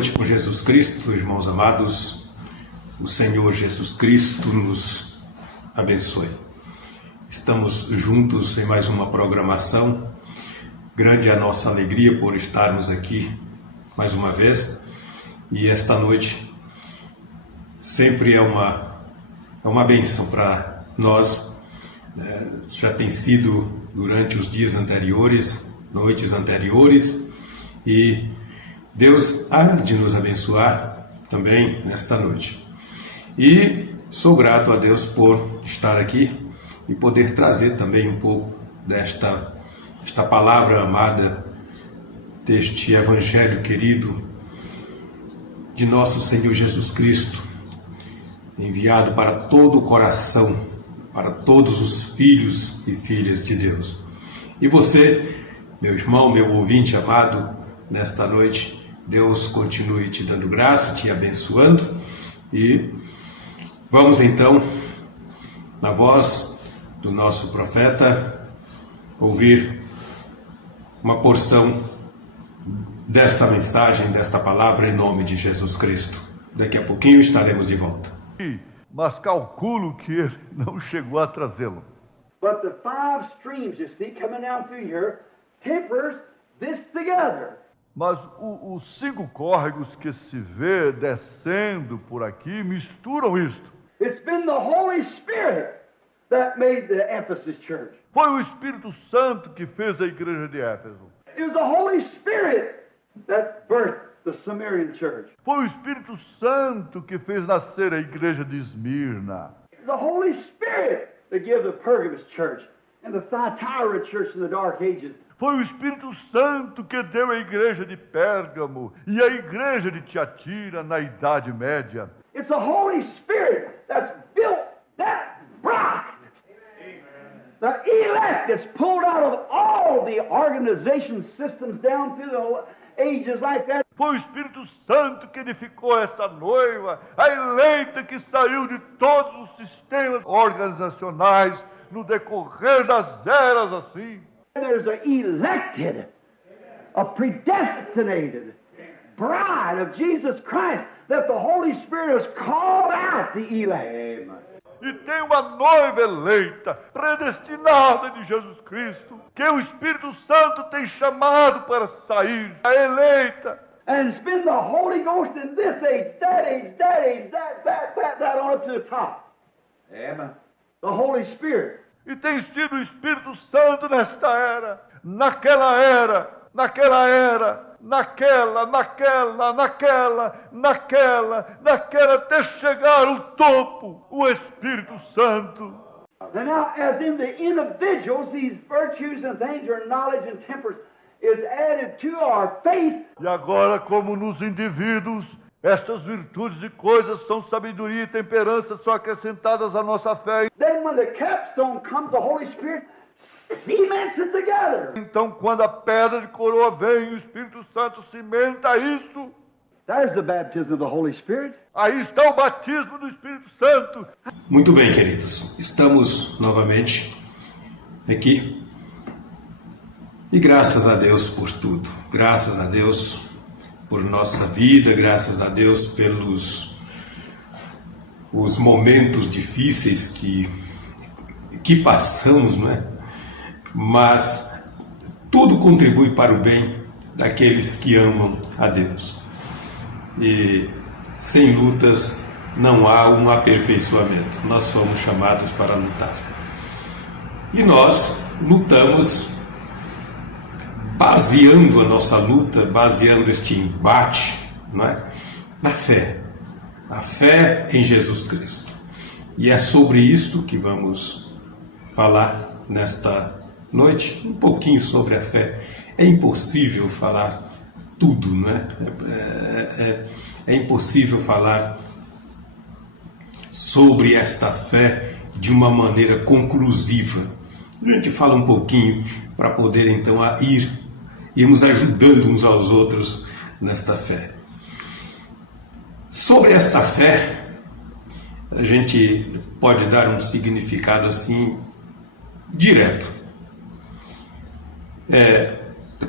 noite por Jesus Cristo, irmãos amados. O Senhor Jesus Cristo nos abençoe. Estamos juntos em mais uma programação. Grande é a nossa alegria por estarmos aqui mais uma vez. E esta noite sempre é uma bênção para nós. Já tem sido durante os dias anteriores, noites anteriores, e Deus há de nos abençoar também nesta noite. E sou grato a Deus por estar aqui e poder trazer também um pouco desta palavra amada, deste Evangelho querido de nosso Senhor Jesus Cristo, enviado para todo o coração, para todos os filhos e filhas de Deus. E você, meu irmão, meu ouvinte amado, nesta noite, Deus continue te dando graça, te abençoando. E vamos então, na voz do nosso profeta, ouvir uma porção desta mensagem, desta palavra em nome de Jesus Cristo. Daqui a pouquinho estaremos de volta. Mas calculo que ele não chegou a trazê-lo. But the 5 streams you see coming down through here tempers this together. Mas os 5 córregos que se vê descendo por aqui misturam isto. It's been the Holy Spirit that made the Ephesus church. Foi o Espírito Santo que fez a igreja de Éfeso. It was the Holy Spirit that birthed the Samaritan church. Foi o Espírito Santo que fez nascer a igreja de Esmirna. It was the Holy Spirit that gave the Pergamos church and the Thyatira church in the Dark Ages. Foi o Espírito Santo que deu a igreja de Pérgamo e a igreja de Tiatira na Idade Média. It's the Holy Spirit that's built that bride. The elect is pulled out of all the organization systems down through the ages like that. Foi o Espírito Santo que edificou essa noiva, a eleita que saiu de todos os sistemas organizacionais no decorrer das eras assim. There's an elected, a predestinated bride of Jesus Christ that the Holy Spirit has called out the elect. E tem uma noiva eleita, predestinada de Jesus Cristo, que o Espírito Santo tem chamado para sair, a eleita. And it's been the Holy Ghost in this age, that age, that age, that on up to the top. Amen. The Holy Spirit. E tem sido o Espírito Santo nesta era, naquela era, naquela era, naquela, até chegar ao topo, o Espírito Santo. And now, as in the individuals, these virtues and things, or knowledge and temperance, is added to our faith. E agora, como nos indivíduos, estas virtudes e coisas são sabedoria e temperança, são acrescentadas à nossa fé. Then when the capstone comes, the Holy Spirit cements it together. Então, quando a pedra de coroa vem, o Espírito Santo cimenta isso. There's the baptism of the Holy Spirit. Aí está o batismo do Espírito Santo. Muito bem, queridos. Estamos novamente aqui. E graças a Deus por tudo. Graças a Deus por nossa vida, graças a Deus pelos os momentos difíceis que passamos, não é? Mas tudo contribui para o bem daqueles que amam a Deus. E sem lutas não há um aperfeiçoamento. Nós fomos chamados para lutar. E nós lutamos baseando a nossa luta, baseando este embate, não é? Na fé. A fé em Jesus Cristo. E é sobre isto que vamos falar nesta noite, um pouquinho sobre a fé. É impossível falar tudo, não é? É impossível falar sobre esta fé de uma maneira conclusiva. A gente fala um pouquinho para poder então irmos ajudando uns aos outros nesta fé. Sobre esta fé, a gente pode dar um significado assim direto.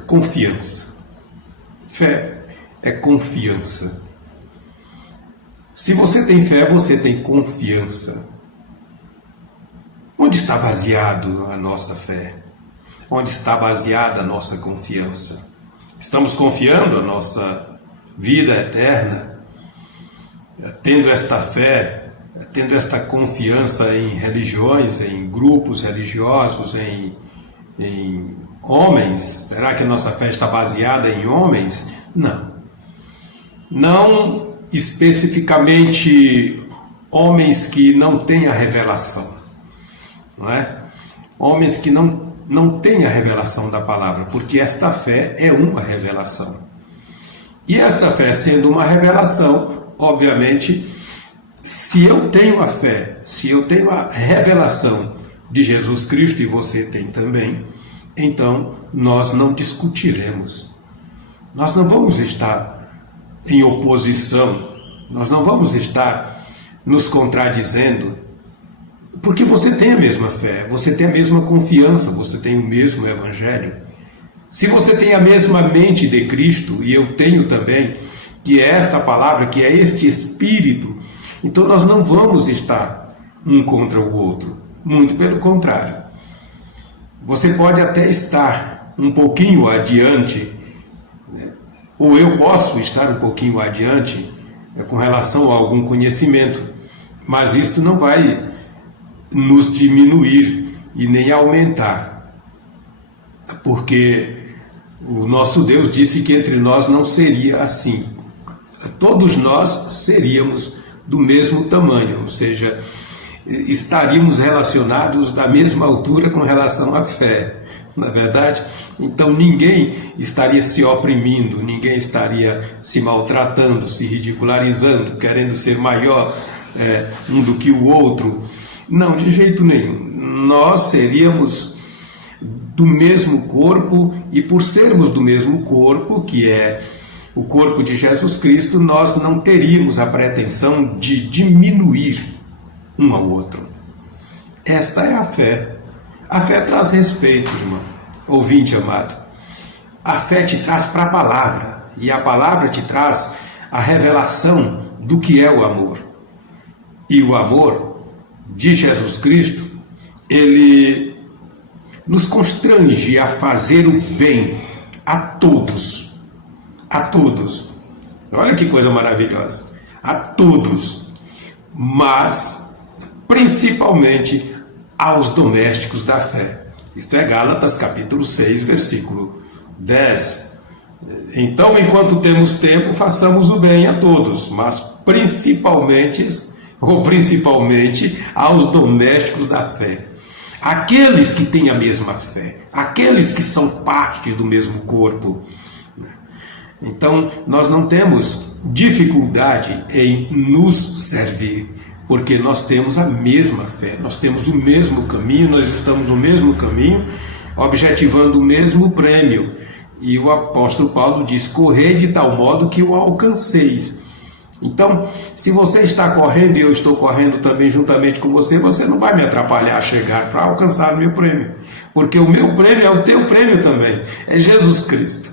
Confiança. Fé é confiança. Se você tem fé, você tem confiança. Onde está baseado a nossa fé? Onde está baseada a nossa confiança? Estamos confiando a nossa vida eterna, tendo esta fé, tendo esta confiança em religiões, em grupos religiosos, em homens? Será que a nossa fé está baseada em homens? Não. Não especificamente homens que não têm a revelação, não é? Homens que não têm a revelação da palavra, porque esta fé é uma revelação. E esta fé sendo uma revelação, obviamente, se eu tenho a fé, se eu tenho a revelação de Jesus Cristo, e você tem também, então nós não discutiremos. Nós não vamos estar em oposição, nós não vamos estar nos contradizendo, porque você tem a mesma fé, você tem a mesma confiança, você tem o mesmo evangelho. Se você tem a mesma mente de Cristo, e eu tenho também, que é esta palavra, que é este Espírito, então nós não vamos estar um contra o outro, muito pelo contrário. Você pode até estar um pouquinho adiante, ou eu posso estar um pouquinho adiante com relação a algum conhecimento, mas isto não vai nos diminuir e nem aumentar, porque o nosso Deus disse que entre nós não seria assim. Todos nós seríamos do mesmo tamanho, ou seja, estaríamos relacionados da mesma altura com relação à fé, na verdade. Então ninguém estaria se oprimindo, ninguém estaria se maltratando, se ridicularizando, querendo ser maior um do que o outro. Não, de jeito nenhum. Nós seríamos do mesmo corpo, e por sermos do mesmo corpo, que é o corpo de Jesus Cristo, nós não teríamos a pretensão de diminuir um ao outro. Esta é a fé. A fé traz respeito, irmão, ouvinte amado. A fé te traz para a palavra, e a palavra te traz a revelação do que é o amor. E o amor de Jesus Cristo, ele nos constrange a fazer o bem a todos. A todos. Olha que coisa maravilhosa. A todos. Mas, principalmente, aos domésticos da fé. Isto é Gálatas capítulo 6, versículo 10. Então, enquanto temos tempo, façamos o bem a todos, mas principalmente aos domésticos da fé. Aqueles que têm a mesma fé, aqueles que são parte do mesmo corpo. Então, nós não temos dificuldade em nos servir, porque nós temos a mesma fé, nós temos o mesmo caminho, nós estamos no mesmo caminho, objetivando o mesmo prêmio. E o apóstolo Paulo diz: correi de tal modo que o alcanceis. Então, se você está correndo e eu estou correndo também juntamente com você, você não vai me atrapalhar a chegar para alcançar o meu prêmio, porque o meu prêmio é o teu prêmio também, é Jesus Cristo.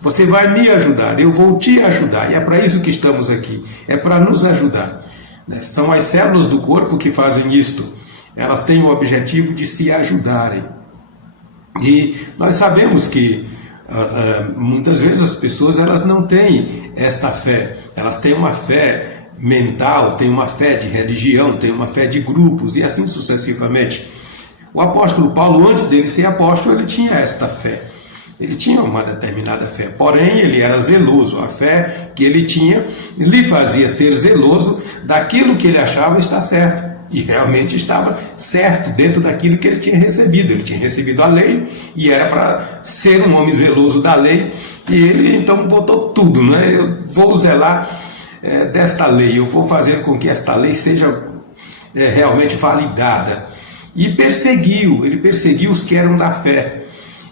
Você vai me ajudar, eu vou te ajudar, e é para isso que estamos aqui, é para nos ajudar. São as células do corpo que fazem isto, elas têm o objetivo de se ajudarem. E nós sabemos que muitas vezes as pessoas elas não têm esta fé, elas têm uma fé mental, têm uma fé de religião, têm uma fé de grupos e assim sucessivamente. O apóstolo Paulo, antes dele ser apóstolo, ele tinha esta fé, ele tinha uma determinada fé, porém ele era zeloso. A fé que ele tinha lhe fazia ser zeloso daquilo que ele achava estar certo. E realmente estava certo dentro daquilo que ele tinha recebido. Ele tinha recebido a lei e era para ser um homem zeloso da lei. E ele então botou tudo, né? Eu vou zelar desta lei, eu vou fazer com que esta lei seja realmente validada. E ele perseguiu os que eram da fé.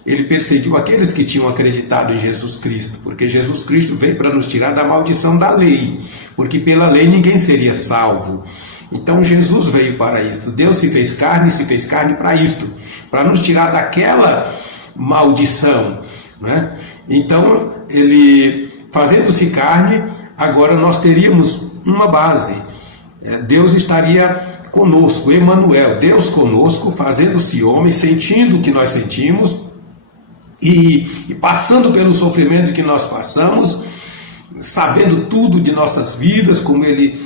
Ele perseguiu aqueles que tinham acreditado em Jesus Cristo, porque Jesus Cristo veio para nos tirar da maldição da lei, porque pela lei ninguém seria salvo. Então Jesus veio para isto, Deus se fez carne para isto, para nos tirar daquela maldição, né? Então ele fazendo-se carne, agora nós teríamos uma base. Deus estaria conosco, Emanuel, Deus conosco, fazendo-se homem, sentindo o que nós sentimos e passando pelo sofrimento que nós passamos, sabendo tudo de nossas vidas, como ele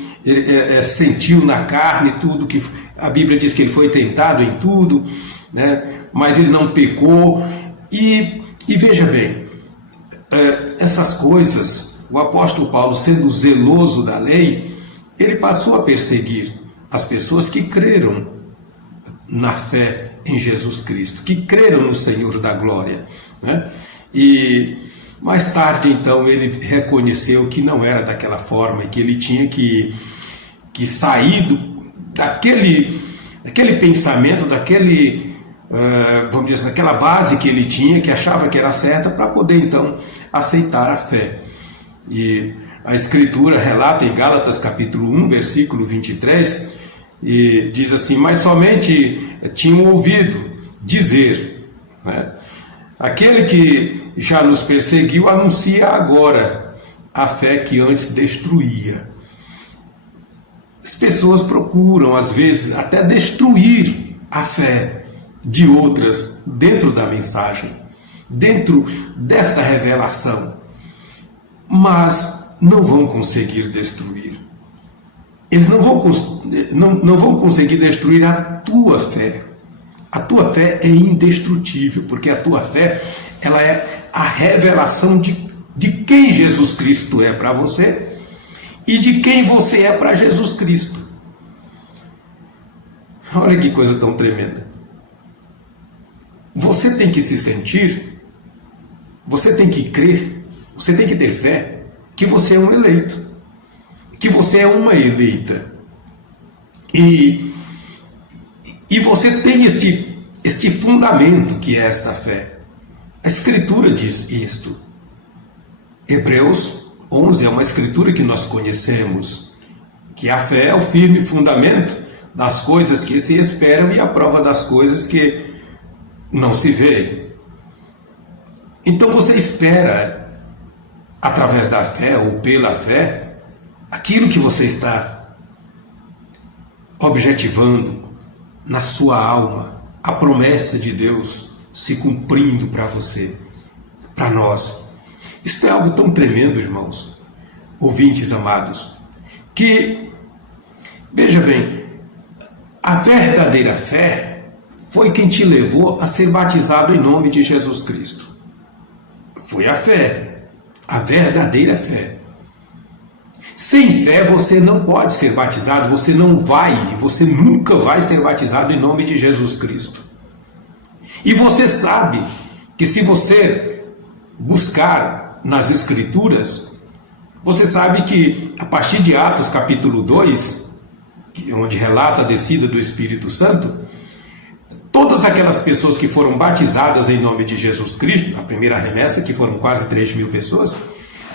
sentiu na carne tudo que a Bíblia diz que ele foi tentado em tudo, né? Mas ele não pecou. E veja bem, essas coisas, o apóstolo Paulo, sendo zeloso da lei, ele passou a perseguir as pessoas que creram na fé em Jesus Cristo, que creram no Senhor da glória, né? E mais tarde, então, ele reconheceu que não era daquela forma e que ele tinha que sair daquele pensamento, vamos dizer, daquela base que ele tinha, que achava que era certa, para poder, então, aceitar a fé. E a Escritura relata em Gálatas capítulo 1, versículo 23, e diz assim: mas somente tinham ouvido dizer, né? Aquele que já nos perseguiu anuncia agora a fé que antes destruía. As pessoas procuram, às vezes, até destruir a fé de outras dentro da mensagem, dentro desta revelação, mas não vão conseguir destruir. Eles não vão conseguir destruir a tua fé. A tua fé é indestrutível, porque a tua fé, ela é a revelação de quem Jesus Cristo é para você e de quem você é para Jesus Cristo. Olha que coisa tão tremenda. Você tem que se sentir, você tem que crer, você tem que ter fé que você é um eleito, que você é uma eleita. E você tem este fundamento que é esta fé. A Escritura diz isto. Hebreus 11 é uma Escritura que nós conhecemos, que a fé é o firme fundamento das coisas que se esperam e a prova das coisas que não se veem. Então você espera, através da fé ou pela fé, aquilo que você está objetivando na sua alma, a promessa de Deus se cumprindo para você, para nós. Isto é algo tão tremendo, irmãos, ouvintes amados, que, veja bem, a verdadeira fé foi quem te levou a ser batizado em nome de Jesus Cristo. Foi a fé, a verdadeira fé. Sem fé você não pode ser batizado, você nunca vai ser batizado em nome de Jesus Cristo. E você sabe que se você buscar nas Escrituras, você sabe que a partir de Atos capítulo 2, onde relata a descida do Espírito Santo, todas aquelas pessoas que foram batizadas em nome de Jesus Cristo, na primeira remessa, que foram quase 3.000 pessoas,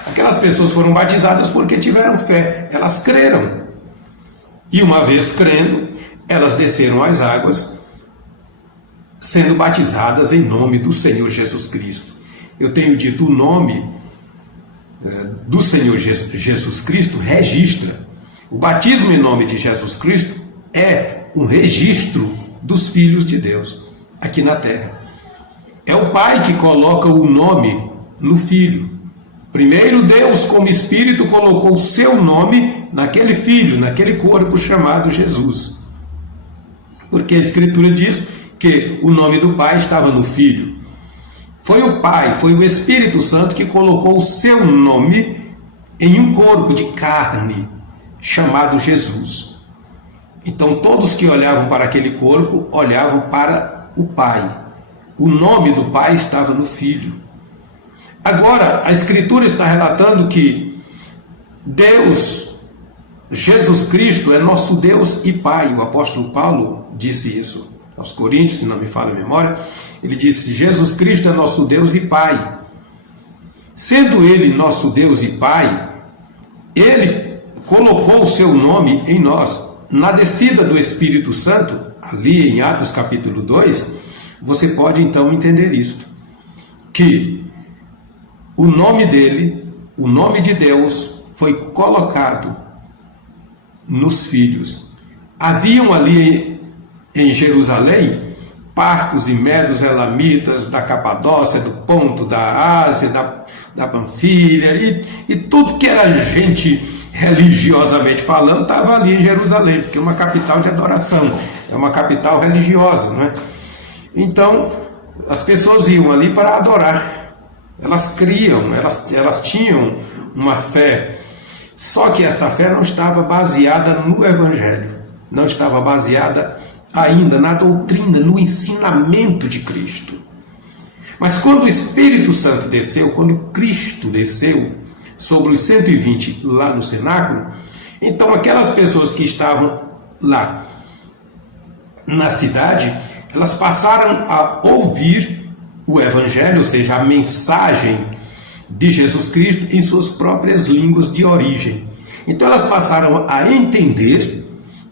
aquelas pessoas foram batizadas porque tiveram fé, elas creram. E uma vez crendo, elas desceram às águas, sendo batizadas em nome do Senhor Jesus Cristo. Eu tenho dito, o nome do Senhor Jesus Cristo registra. O batismo em nome de Jesus Cristo é um registro dos filhos de Deus aqui na terra. É o Pai que coloca o nome no Filho. Primeiro Deus, como Espírito, colocou o seu nome naquele Filho, naquele corpo chamado Jesus. Porque a Escritura diz que o nome do Pai estava no Filho. Foi o Pai, foi o Espírito Santo que colocou o seu nome em um corpo de carne chamado Jesus. Então todos que olhavam para aquele corpo olhavam para o Pai. O nome do Pai estava no Filho. Agora, a Escritura está relatando que Deus, Jesus Cristo, é nosso Deus e Pai. O apóstolo Paulo disse isso aos Coríntios, se não me falha a memória. Ele disse: Jesus Cristo é nosso Deus e Pai. Sendo Ele nosso Deus e Pai, Ele colocou o seu nome em nós. Na descida do Espírito Santo, ali em Atos capítulo 2, você pode então entender isto, que o nome dele, o nome de Deus foi colocado nos filhos. Haviam ali em Jerusalém partos e medos elamitas da Capadócia, do Ponto, da Ásia, da Panfilha, e tudo que era gente religiosamente falando estava ali em Jerusalém, porque é uma capital de adoração, é uma capital religiosa, não é? Então, as pessoas iam ali para adorar, elas criam, elas tinham uma fé, só que esta fé não estava baseada no Evangelho, não estava baseada ainda na doutrina, no ensinamento de Cristo. Mas quando o Espírito Santo desceu, quando Cristo desceu sobre os 120 lá no cenáculo, então aquelas pessoas que estavam lá na cidade, elas passaram a ouvir o Evangelho, ou seja, a mensagem de Jesus Cristo em suas próprias línguas de origem. Então elas passaram a entender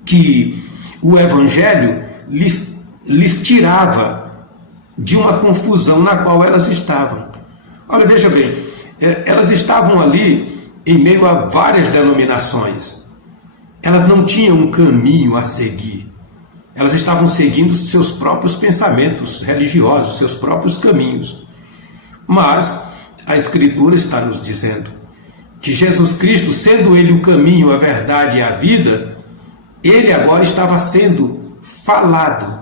que o Evangelho lhes tirava de uma confusão na qual elas estavam. Olha, veja bem, elas estavam ali em meio a várias denominações. Elas não tinham um caminho a seguir. Elas estavam seguindo seus próprios pensamentos religiosos, seus próprios caminhos. Mas a Escritura está nos dizendo que Jesus Cristo, sendo Ele o caminho, a verdade e a vida, Ele agora estava sendo falado,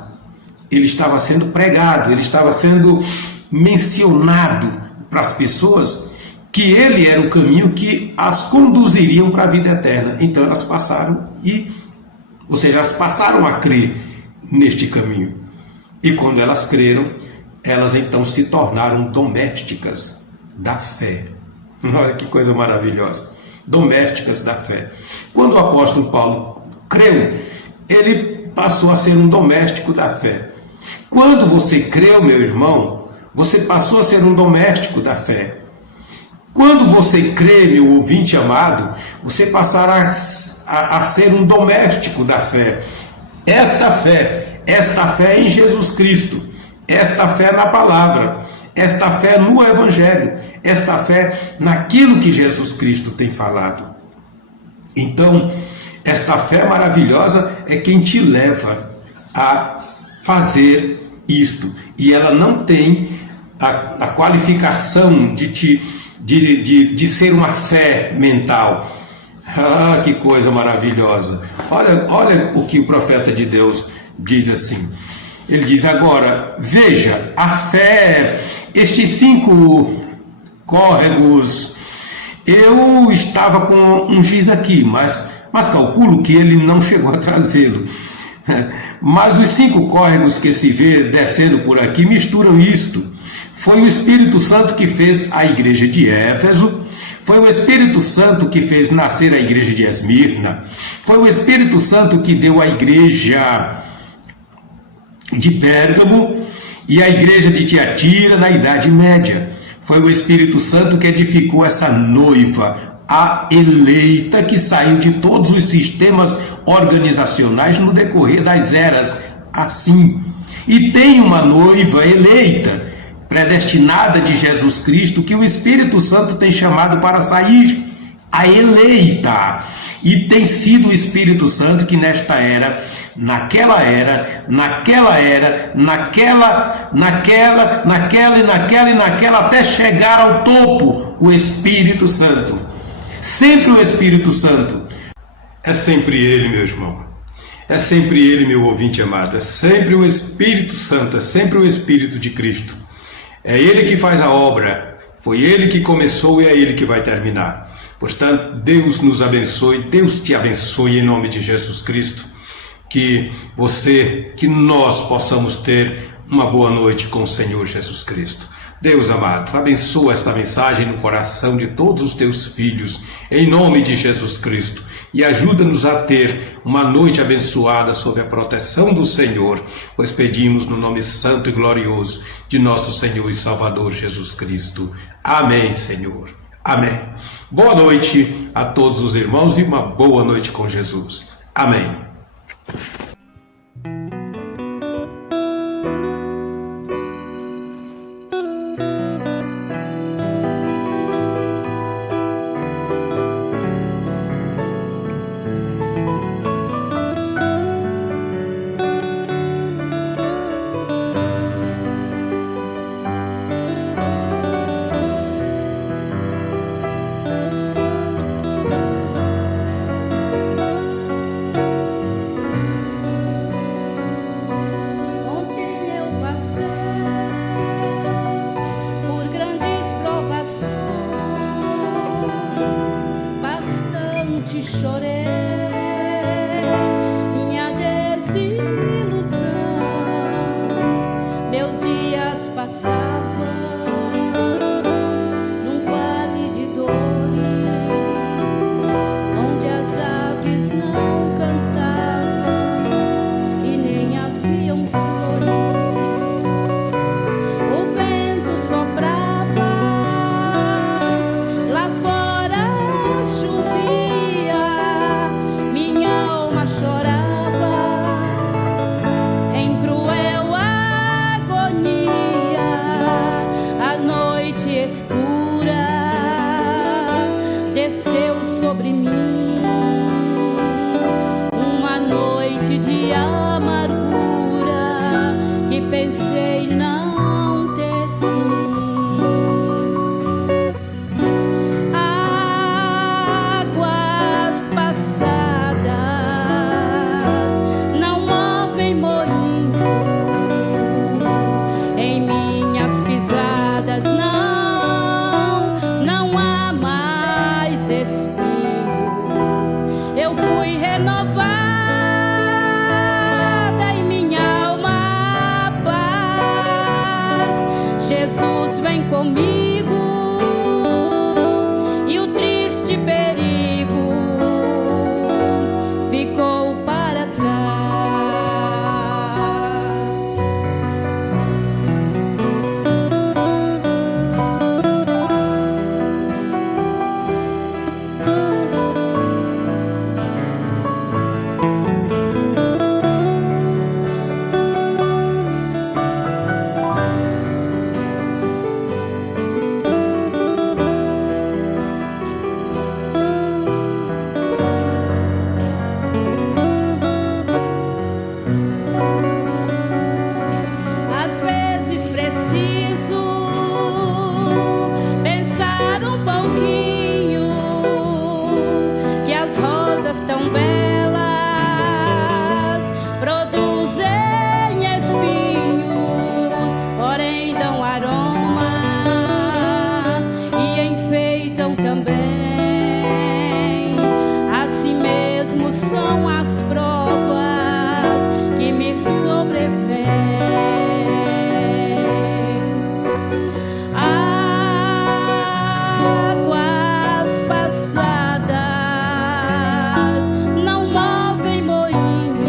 Ele estava sendo pregado, Ele estava sendo mencionado para as pessoas que Ele era o caminho que as conduziriam para a vida eterna. Então elas passaram elas passaram a crer neste caminho. E quando elas creram, elas então se tornaram domésticas da fé. Olha que coisa maravilhosa. Domésticas da fé. Quando o apóstolo Paulo creu, ele passou a ser um doméstico da fé. Quando você creu, meu irmão, você passou a ser um doméstico da fé. Quando você crê, meu ouvinte amado, você passará a ser um doméstico da fé. Esta fé em Jesus Cristo, esta fé na palavra, esta fé no Evangelho, esta fé naquilo que Jesus Cristo tem falado. Então, esta fé maravilhosa é quem te leva a fazer isto. E ela não tem a qualificação de ser uma fé mental. Ah, que coisa maravilhosa! Olha o que o profeta de Deus diz assim. Ele diz agora, veja, a fé, estes 5 córregos, eu estava com um giz aqui, mas calculo que ele não chegou a trazê-lo. Mas os 5 córregos que se vê descendo por aqui misturam isto. Foi o Espírito Santo que fez a igreja de Éfeso, foi o Espírito Santo que fez nascer a igreja de Esmirna, foi o Espírito Santo que deu a igreja de Pérgamo e a igreja de Tiatira na Idade Média. Foi o Espírito Santo que edificou essa noiva, a eleita, que saiu de todos os sistemas organizacionais no decorrer das eras assim. E tem uma noiva eleita, predestinada de Jesus Cristo, que o Espírito Santo tem chamado para sair, a eleita. E tem sido o Espírito Santo que nesta era, naquela até chegar ao topo, o Espírito Santo. Sempre o Espírito Santo. É sempre Ele, meu irmão. É sempre Ele, meu ouvinte amado. É sempre o Espírito Santo, é sempre o Espírito de Cristo. É Ele que faz a obra. Foi Ele que começou e é Ele que vai terminar. Portanto, Deus nos abençoe, Deus te abençoe em nome de Jesus Cristo. Que nós possamos ter uma boa noite com o Senhor Jesus Cristo. Deus amado, abençoa esta mensagem no coração de todos os teus filhos, em nome de Jesus Cristo, e ajuda-nos a ter uma noite abençoada sob a proteção do Senhor, pois pedimos no nome santo e glorioso de nosso Senhor e Salvador Jesus Cristo. Amém, Senhor. Amém. Boa noite a todos os irmãos e uma boa noite com Jesus. Amém. de amargura que pensei não ter fim. Águas passadas não movem moinho, em minhas pisadas não há mais espinhos. Eu fui renovada em minha alma a paz. Jesus vem comigo e o triste perigo ficou para trás. Às vezes preciso pensar um pouquinho que as rosas tão belas produzem espinhos, porém dão aroma e enfeitam também. Assim mesmo são as provas que me sobrevêm. Águas passadas não movem moinho,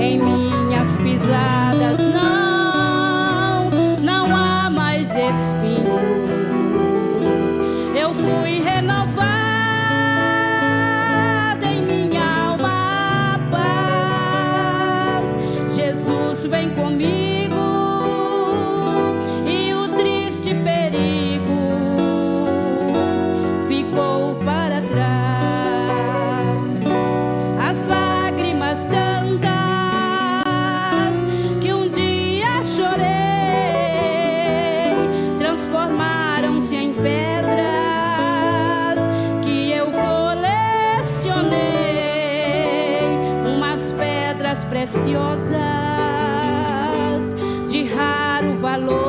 em minhas pisadas não há mais espinhos. Eu fui renovada em minha alma a paz. Jesus vem comigo e o triste perigo ficou para trás. As lágrimas tantas que um dia chorei transformaram-se em pedras que eu colecionei, umas pedras preciosas de raro valor.